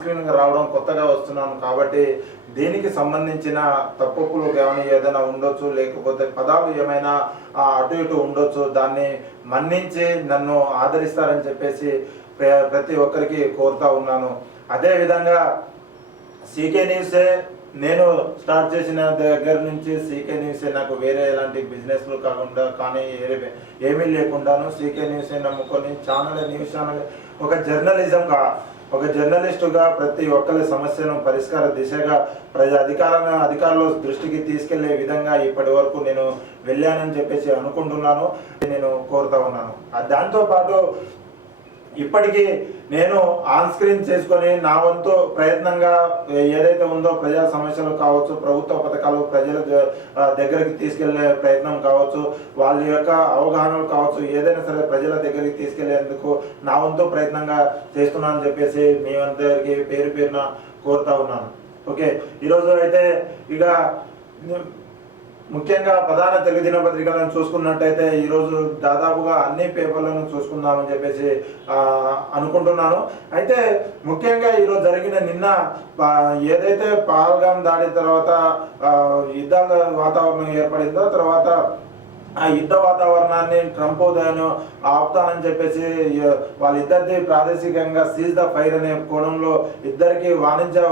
స్క్రీన్గా రావడం కొత్తగా వస్తున్నాను కాబట్టి దీనికి సంబంధించిన తప్పులు కానీ ఏదైనా ఉండొచ్చు, లేకపోతే పదాలు ఏమైనా అటు ఇటు ఉండొచ్చు. దాన్ని మన్నించి నన్ను ఆదరిస్తారని చెప్పేసి ప్రతి ఒక్కరికి కోరుతా ఉన్నాను. అదేవిధంగా సీకే న్యూసే నేను స్టార్ట్ చేసిన దగ్గర నుంచి సీకే న్యూసే నాకు వేరే ఎలాంటి బిజినెస్లు కాకుండా కానీ ఏమీ లేకుండాను సీకే న్యూసే నమ్ముకొని న్యూస్ ఛానల్ ఒక జర్నలిస్టుగా ప్రతి ఒక్కరి సమస్యను పరిష్కార దిశగా అధికారుల దృష్టికి తీసుకెళ్లే విధంగా ఇప్పటి వరకు నేను వెళ్ళానని చెప్పేసి అనుకుంటున్నాను, నేను కోరుతా ఉన్నాను. దాంతోపాటు ఇప్పటికీ నేను ఆన్ స్క్రీన్ చేసుకొని నా వంతు ప్రయత్నంగా ఏదైతే ఉందో ప్రజా సమస్యలు కావచ్చు, ప్రభుత్వ పథకాలు ప్రజల దగ్గరికి తీసుకెళ్లే ప్రయత్నం కావచ్చు, వాళ్ళ యొక్క అవగాహనలు కావచ్చు, ఏదైనా సరే ప్రజల దగ్గరికి తీసుకెళ్లేందుకు నా వంతు ప్రయత్నంగా చేస్తున్నానని చెప్పేసి మీ అందరికీ పేరు పేరున కోరుతా ఉన్నాను. ఓకే, ఈరోజు అయితే ఇక ముఖ్యంగా ప్రధాన తెలుగు దినపత్రికలను చూసుకున్నట్టయితే ఈరోజు దాదాపుగా అన్ని పేపర్లను చూసుకుందామని చెప్పేసి అనుకుంటున్నాను. అయితే ముఖ్యంగా ఈరోజు నిన్న ఏదైతే పహల్గామ్ దాడి తర్వాత యుద్ధాల వాతావరణం ఏర్పడిందో, తర్వాత ఆ యుద్ధ వాతావరణాన్ని ట్రంప్ ఆపుతానని చెప్పేసి వాళ్ళిద్దరిది ప్రాదేశికంగా సీజ్ ద ఫైర్ అనే కోణంలో ఇద్దరికి వాణిజ్య